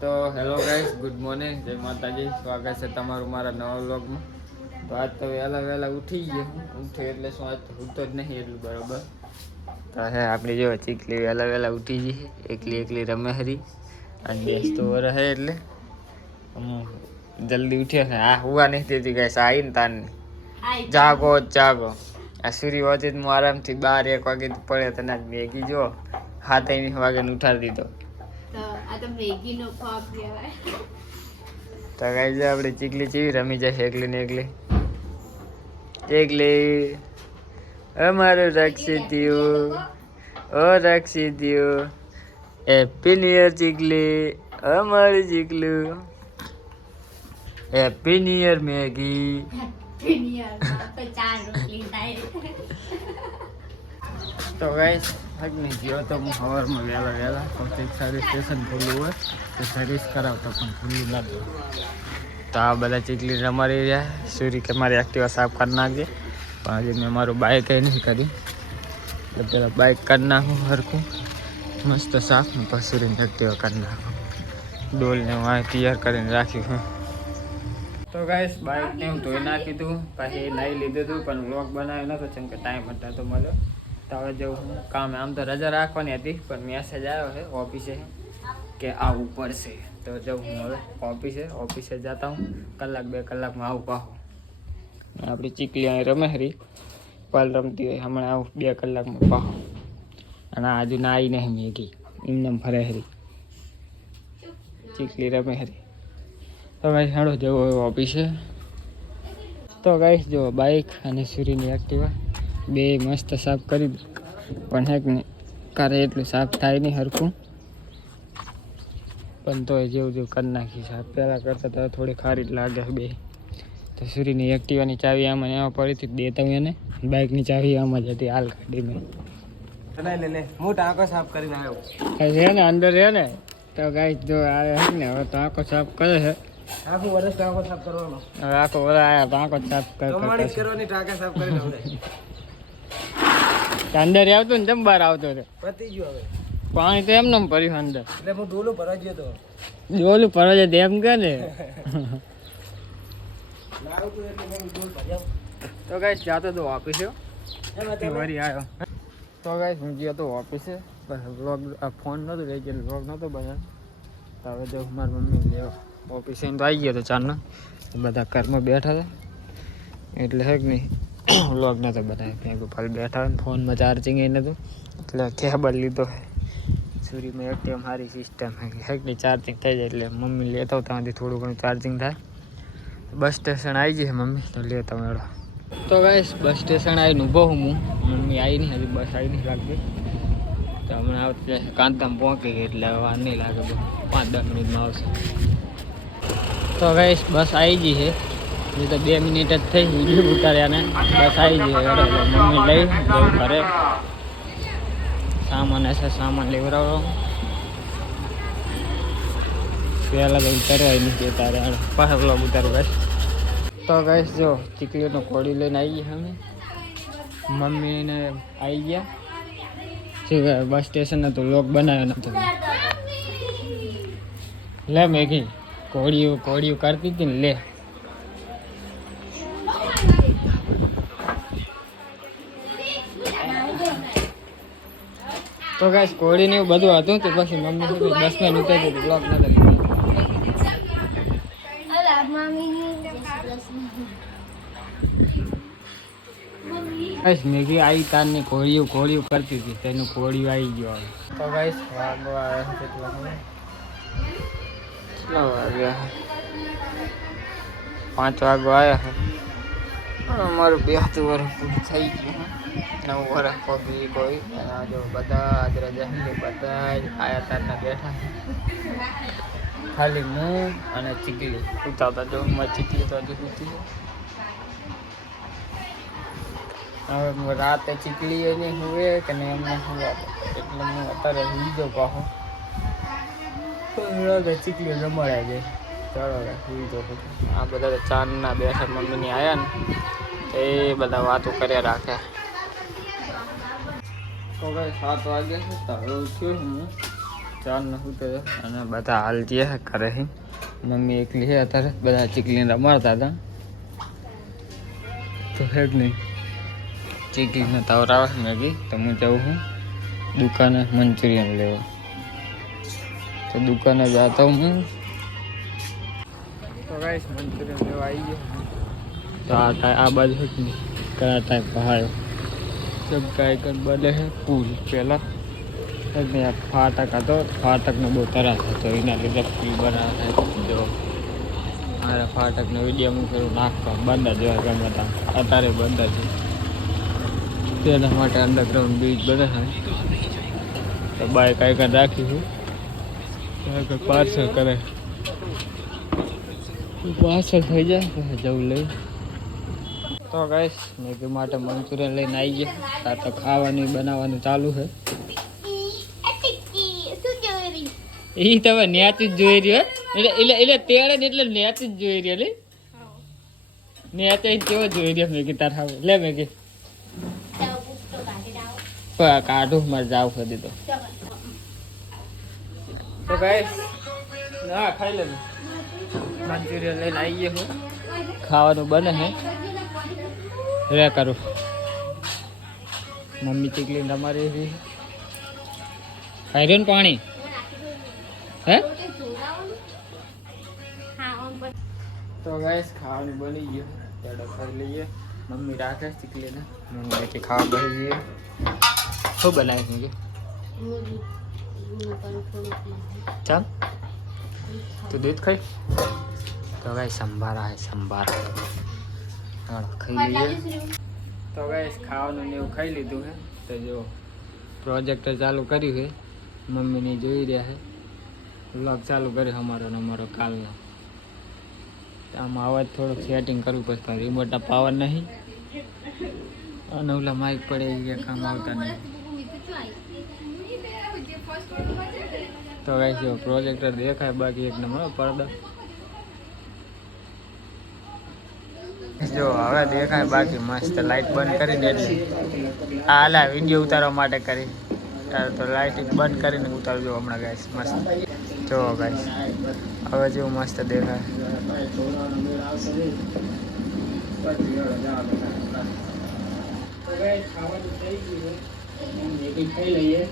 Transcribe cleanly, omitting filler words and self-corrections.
તો hello guys, good morning, જય માતાજી. સ્વાગત છે તમારું મારા નવા વ્લોગમાં. તો આજ તો વહેલા ઉઠી ગયા. ઉઠે એટલે શું, આજ તો ઉઠતો જ નહીં એટલું બરોબર. તો હે આપણી જો ચીકલી વહેલા ઉઠી ગઈ, એકલી રમે હરી. આજ બેસતો રહે એટલે જલ્દી ઉઠ્યો ને. આ હુવા નહીં દેતી ગાઈસ, આવીને તારની જાગો. આ સૂર્ય વચે હું આરામથી 12-1 વાગે પડે તને આજ મેગી જો 7 વાગે ઉઠાડી દીધો. તો ગાઈસ આપણે ચીકલી ચીવી રમી જાય એકલી અમારું રક્ષી દ્યો હેપી ન્યુ યર ચીકલી, અમારું ચીકલું હેપી ન્યુ યર મેગી. તો ગાઈસ હગની ગયો તો હું સવારમાં વહેલા કંઈક સર્વિસ સ્ટેશન ખુલ્લું હોય તો સર્વિસ કરાવતો પણ ખુલ્લું ના દઉં. તો આ બધા ચીકલી રમાડી રહ્યા. સૂરી કે મારી એક્ટિવા સાફ કરી નાખજે, પણ હજી મેં મારું બાઇક નહીં કરી. તો પેલા બાઇક કરી નાખું હરખું મસ્ત સાફ, ને પછી સૂરીને એક્ટિવા કરી નાખું. ડોલને હું તૈયાર કરીને રાખ્યું. તો ગાઈસ બાઇકને હું ધોઈ નાખી હતું, પછી નાહી લીધું હતું, પણ વ્લોગ બનાવ્યો નતો કેમ કે ટાઈમ હતા તો મળ્યો. તો હવે જવું કામ, આમ તો રજા રાખવાની હતી પણ મેસેજ આવ્યો છે ઓફિસે કે આવવું પડશે. તો જવું હવે ઓફિસે જતા હું 1-2 કલાકમાં આવું પાહો. આપણી ચીકલી અહીં રમે હરી પાલ રમતી હોય, હમણાં આવું 2 કલાકમાં પાહો. અને આજુ ના આવી નહીં મેગી એમને ફરે હરી ચીકલી રમે હરી. તો ગાઈસ હેડો જવું હોય ઓફિસે. તો ગાઈસ જો બાઇક અને સૂરીની એક્ટિવા બે મસ્ત સાફ કરી દે, પણ હેક ને કારે એટલું સાફ થાય નહીં હરખું, પણ તોય જેવું કરી નાખી સાફ. પહેલાં કરતાં તો થોડી ખારી જ લાગે બે. તો સૂરીની એક્ટિવાની ચાવી આમાં એમાં પડી હતી, દેતા હું એને. બાઇકની ચાવી આમાં જ હતી, હાલ કાઢી મેં. હું ટાંકો સાફ કરીને આવ્યો છે ને અંદર રહે ને. તો ગાઈસ જો આવે હે ને હવે ટાંકો સાફ કરે છે. આખું વર્ષ ટાંકો સાફ કરવાનો. હવે આખો વર આયા ટાંકો સાફ કરવાની ટાંકા સાફ કરીને હવે અંદર આવતું ને તેમ બહાર આવતો હતો. પતી ગયું હવે પાણી તો એમને ભર્યું અંદર. એટલે હું ડોલું ભરવા ગયો હતો. ડોલું ભરવા જાય એમ કે ને. તો ગાઈસ જાતો તો ઓફિસે વરી આવ્યો. તો ગાઈસ હું ગયો તો ઓફિસે, વ્લોગ ફોન નહોતો લઈ ગયો, વ્લોગ નહોતો બનાવ્યો. તો હવે જો મારી મમ્મી લેવા ઓફિસે તો આવી ગયો હતો ચારનો. બધા ઘરમાં બેઠા હતા એટલે હે કે નહીં વ્લોગ નહોતો બનાવ્યો. ક્યાંક ફાલ બેઠા હોય ને ફોનમાં ચાર્જિંગ એ નહોતું એટલે કેબલ લીધો છે. સૂરીમાં એકદમ સારી સિસ્ટમ હે કે નહીં, ચાર્જિંગ થઈ જાય એટલે મમ્મી લેતા હોય ત્યાંથી થોડું ઘણું ચાર્જિંગ થાય. બસ સ્ટેશન આવી જાય મમ્મી તો લેતા મેળો. તો ગાઈસ બસ સ્ટેશન આવીને ઊભો હું મમ્મી આવી નહીં, હજી બસ આવી નહીં લાગતી. તો હમણાં આવતી કાંતામાં પહોંચી ગઈ એટલે વાર નહીં લાગે, 5-10 મિનિટમાં આવશે. તો ગાઈસ બસ આવી ગઈ છે, એ તો 2 મિનિટ જ થઈ વિડીયો ઉતાર્યા ને બસ આવી ગઈ. મમ્મી લઈ જવું ઘરે, સામાન હશે સામાન લેવડાવો. પહેલાં તો ઉતાર્યા નહીં દેતા રે પાછા બ્લોગ ઉતારો ગાઈસ. તો ગાઈસ જો ચીકલીનો કોડી લઈને આવી ગયા અમે, મમ્મીને આવી ગયા. શું બસ સ્ટેશન હતો, વ્લોગ બનાવ્યો નતો. લે મેગી કોડિયું કરતી હતી ને લે. તો ગાઈસ કોડી ને એવું બધું હતું તો પછી મમ્મી બસમાં ઉતરી હતી, બ્લોગ નતો લીધો. ગાઈસ મેગી આવી તારની કોડિયું કરતી હતી, તેનું કોડિયું આવી ગયો. તો ગાઈસ વાગો આવ્યો કેટલા વાગ્યા 5 વાગો આવ્યા છે. અમારું 2 વર્ષ પૂરું થઈ ગયું, 9 વર્ષ પગી કોઈ. જો બધા આજ રજા બધા આયા તારના બેઠા, ખાલી હું અને ચીકલી ઉતાવતા. જો મારી ચીકલી તો હજુ ઉઠી. હવે રાતે ચીકલી એની હુએ કે નહીં એમને હુવા, એટલે હું અત્યારે હુઈ પાછો. ચીકલી રમાડ્યા જાય. ચાલો હુઈ જાઉં. આ બધા તો ચાંદના બેઠા મમ્મીની આવ્યા ને એ બધા વાતો કર્યા રાખે. તો ભાઈ 7 વાગે તો હવે ઉઠ્યો હું ચાર ને શું તો અને બધા હાલ જે કરે છે મમ્મી એકલી છે અત્યારે બધા ચીકલીને રમાડતા હતા તો હે જ નહીં ચીકલીને તવરાવે મેગી તો હું જાઉં છું દુકાને મંચુરિયન લેવા તો દુકાને જાતા હું તો ગાઈસ મંચુરિયન લેવા આવી ગયો તો આ બાજુ છે ને કયા ટાઈપ પહાડો सब गायकन बने हैं पुल पहला फाटक હતો ફાટકનો બહુ તરાસ હતો એના લીધે પુલ બનાવે જો મારા ફાટકનો વિડીયો હું કરું નાખતો બંધ જ હોય ગમે ત્યાં અત્યારે બંધ છે તેના માટે અંડરગ્રાઉન્ડ બ્રિજ બને છે તો બાઈક આઈકન રાખીશું પાર્સલ કરે પાર્સલ થઈ જાય જવું લઈ તો ગાઈસ મેગી માટે મંચુરિયન લઈને આવી ગયા તો ખાવાનું બનાવવાનું ચાલુ છે એ તમે નેચ જ જોઈ રહ્યો એટલે તેડે ને એટલે નેચ જ જોઈ રહ્યો લે નેચ કેવો જોઈ રહ્યો મેગી તાર ખાવ લે મેગી કાઢું મારે જાવ ખરી તો ગાઈસ ના ખાઈ લે મંચુરિયન લઈને આવી ગયા હું ખાવાનું બને છે રે કરું મમ્મી ચીકલી તમારી ખાઈ રહ્યું ને પાણી હે તો ગાઈસ ખાવાનું બની ગયું પેડો ખાઈ લઈએ મમ્મી રાખે ચીકલીને મમ્મી કે ખાવા બની જઈએ શું બનાવ્યું કે ચાલ તું દૂધ ખાઈ તો ગાઈસ સંભારા હે સંભારા ખાઈ લઈએ તો ગાઈસ ખાવાનું ને એવું ખાઈ લીધું હે તો જો પ્રોજેક્ટર ચાલુ કર્યું છે મમ્મીની જોઈ રહ્યા છે વ્લોગ ચાલુ કર્યો અમારો કાલનો આમાં અવાજ થોડુંક સેટિંગ કરવું પડશે રિમોટના પાવર નહીં અને ઓલા માઇક પડે એ કામ આવતા નહીં તો ગાઈસ જો પ્રોજેક્ટર દેખાય બાકી એક નંબર પડદા જો હવે દેખાય બાકી મસ્ત લાઈટ બંધ કરીને એટલે હાલા વિડીયો ઉતારવા માટે કરી તો લાઈટ બંધ કરીને ઉતારજો હમણાં ગાઈસ મસ્ત જો ગાઈસ હવે જેવું મસ્ત દેખાય ખાઈ લઈએ